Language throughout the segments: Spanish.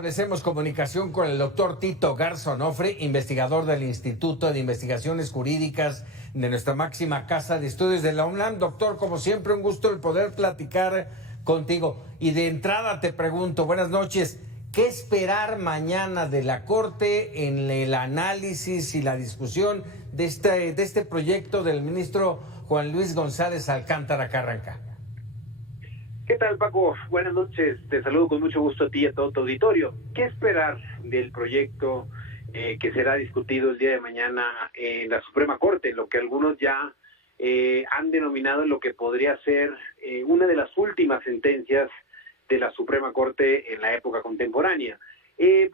Establecemos comunicación con el doctor Tito Garza Onofre, investigador del Instituto de Investigaciones Jurídicas de nuestra máxima casa de estudios de la UNAM. Doctor, como siempre, un gusto el poder platicar contigo. Y de entrada te pregunto, buenas noches, ¿qué esperar mañana de la Corte en el análisis y la discusión de este proyecto del ministro Juan Luis González Alcántara Carranca? ¿Qué tal, Paco? Buenas noches. Te saludo con mucho gusto a ti y a todo tu auditorio. ¿Qué esperar del proyecto que será discutido el día de mañana en la Suprema Corte? Lo que algunos ya han denominado lo que podría ser una de las últimas sentencias de la Suprema Corte en la época contemporánea.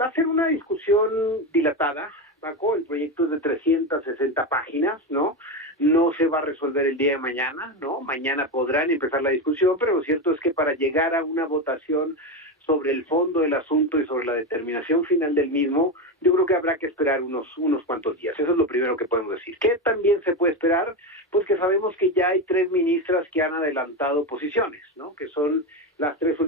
Va a ser una discusión dilatada, Paco. El proyecto es de 360 páginas, ¿no? No se va a resolver el día de mañana, ¿no? Mañana podrán empezar la discusión, pero lo cierto es que para llegar a una votación sobre el fondo del asunto y sobre la determinación final del mismo, yo creo que habrá que esperar unos cuantos días. Eso es lo primero que podemos decir. ¿Qué también se puede esperar? Pues que sabemos que ya hay 3 ministras que han adelantado posiciones, ¿no? Que son las tres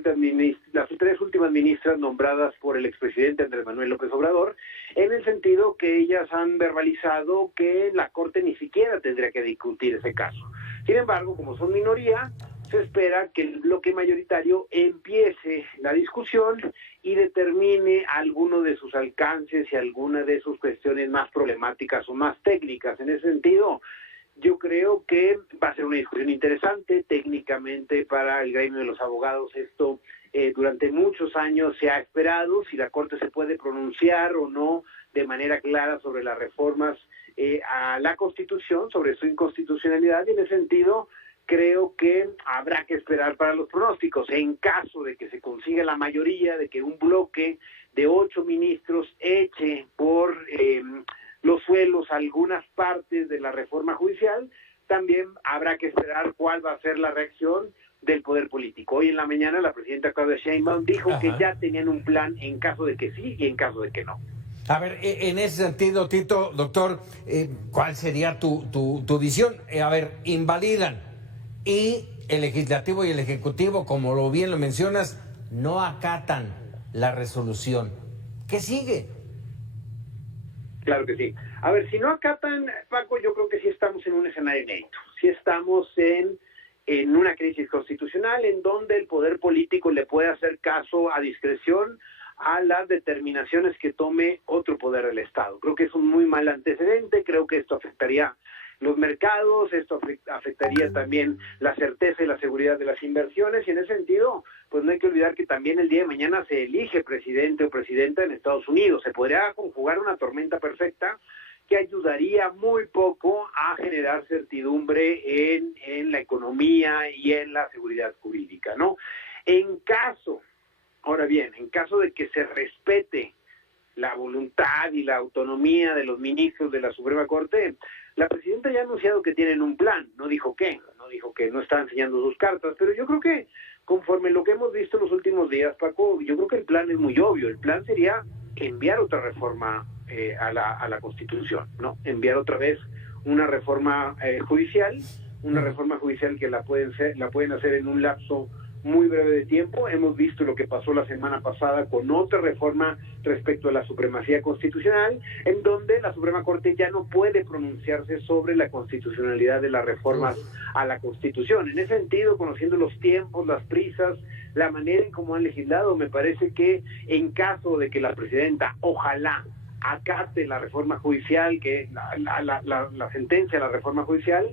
últimas ministras nombradas por el expresidente Andrés Manuel López Obrador, en el sentido que ellas han verbalizado que la Corte ni siquiera tendría que discutir ese caso. Sin embargo, como son minoría, se espera que el bloque mayoritario empiece la discusión y determine alguno de sus alcances y alguna de sus cuestiones más problemáticas o más técnicas. En ese sentido, yo creo que va a ser una discusión interesante técnicamente para el gremio de los abogados. Esto durante muchos años se ha esperado si la Corte se puede pronunciar o no de manera clara sobre las reformas a la Constitución, sobre su inconstitucionalidad, y en ese sentido creo que habrá que esperar para los pronósticos. En caso de que se consiga la mayoría, de que un bloque de 8 ministros eche por los suelos algunas partes de la reforma judicial, también habrá que esperar cuál va a ser la reacción del poder político. Hoy en la mañana la presidenta Claudia Sheinbaum dijo que ya tenían un plan en caso de que sí y en caso de que no. A ver, en ese sentido, Tito, doctor, ¿cuál sería tu visión? A ver, invalidan y el legislativo y el ejecutivo, como lo bien lo mencionas, no acatan la resolución. ¿Qué sigue? Claro que sí. A ver, si no acatan, Paco, yo creo que sí estamos en un escenario inédito. Sí estamos en una crisis constitucional en donde el poder político le puede hacer caso a discreción a las determinaciones que tome otro poder del Estado. Creo que es un muy mal antecedente, creo que esto afectaría los mercados, esto afectaría también la certeza y la seguridad de las inversiones, y en ese sentido, pues no hay que olvidar que también el día de mañana se elige presidente o presidenta en Estados Unidos. Se podría conjugar una tormenta perfecta que ayudaría muy poco a generar certidumbre en la economía y en la seguridad jurídica, ¿no? Ahora bien, en caso de que se respete la voluntad y la autonomía de los ministros de la Suprema Corte, la presidenta ya ha anunciado que tienen un plan, no dijo que no está enseñando sus cartas, pero yo creo que conforme lo que hemos visto en los últimos días, Paco, yo creo que el plan es muy obvio. El plan sería enviar otra reforma a la Constitución, ¿no? Enviar otra vez una reforma judicial, una reforma judicial que la pueden hacer en un lapso muy breve de tiempo. Hemos visto lo que pasó la semana pasada con otra reforma respecto a la supremacía constitucional, en donde la Suprema Corte ya no puede pronunciarse sobre la constitucionalidad de las reformas a la Constitución. En ese sentido, conociendo los tiempos, las prisas, la manera en cómo han legislado, me parece que en caso de que la presidenta, ojalá, acate la reforma judicial, que la sentencia de la reforma judicial,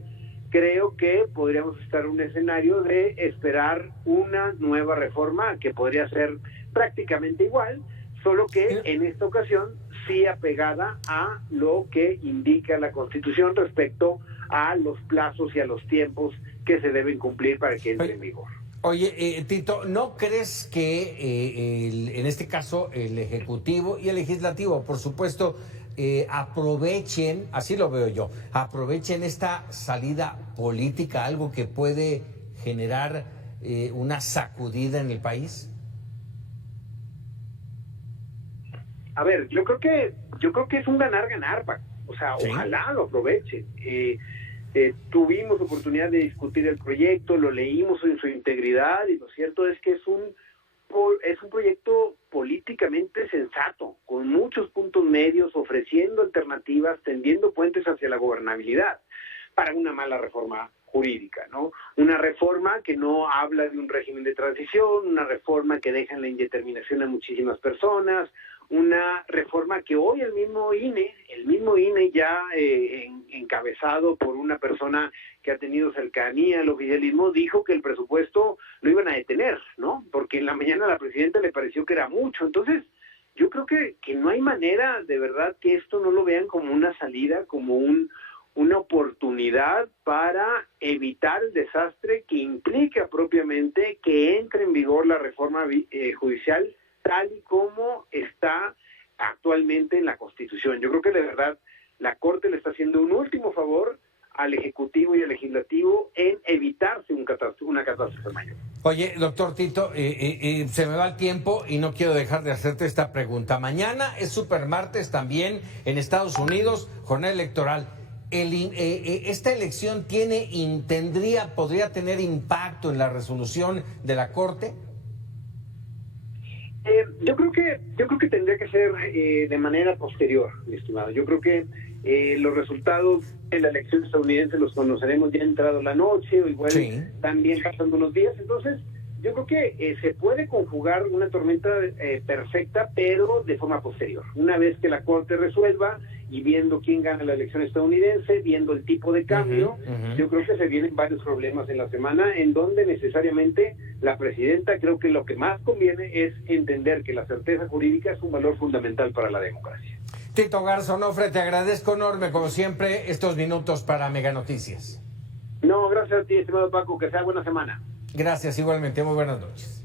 creo que podríamos estar en un escenario de esperar una nueva reforma que podría ser prácticamente igual, solo que en esta ocasión sí apegada a lo que indica la Constitución respecto a los plazos y a los tiempos que se deben cumplir para que entre en vigor. Oye, Tito, ¿no crees que en este caso el Ejecutivo y el Legislativo, por supuesto, aprovechen, así lo veo yo, aprovechen esta salida política, algo que puede generar una sacudida en el país? A ver, yo creo que es un ganar-ganar, Paco. O sea, ¿sí? Ojalá lo aprovechen. Tuvimos oportunidad de discutir el proyecto, lo leímos en su integridad, y lo cierto es que es es un proyecto políticamente sensato, con muchos puntos medios, ofreciendo alternativas, tendiendo puentes hacia la gobernabilidad, para una mala reforma jurídica, ¿no? Una reforma que no habla de un régimen de transición, una reforma que deja en la indeterminación a muchísimas personas, una reforma que hoy el mismo INE ya encabezado por una persona que ha tenido cercanía al oficialismo, dijo que el presupuesto lo iban a detener, ¿no? Porque en la mañana a la presidenta le pareció que era mucho. Entonces, yo creo que no hay manera, de verdad, que esto no lo vean como una salida, como una oportunidad para evitar el desastre que implica propiamente que entre en vigor la reforma judicial tal y como está actualmente en la Constitución. Yo creo que de verdad la Corte le está haciendo un último favor al Ejecutivo y al Legislativo en evitarse una catástrofe mayor. Oye, doctor Tito, se me va el tiempo y no quiero dejar de hacerte esta pregunta. Mañana es Supermartes también en Estados Unidos, jornada electoral. ¿Esta elección podría tener impacto en la resolución de la Corte? Yo creo que tendría que ser de manera posterior, mi estimado. Yo creo que los resultados de la elección estadounidense los conoceremos ya entrado la noche o igual también pasando unos días. Entonces, yo creo que se puede conjugar una tormenta perfecta, pero de forma posterior. Una vez que la Corte resuelva y viendo quién gana la elección estadounidense, viendo el tipo de cambio, yo creo que se vienen varios problemas en la semana en donde necesariamente la presidenta, creo que lo que más conviene es entender que la certeza jurídica es un valor fundamental para la democracia. Tito Garza Onofre, te agradezco enorme, como siempre, estos minutos para Mega Noticias. No, gracias a ti, estimado Paco, que sea buena semana. Gracias, igualmente, muy buenas noches.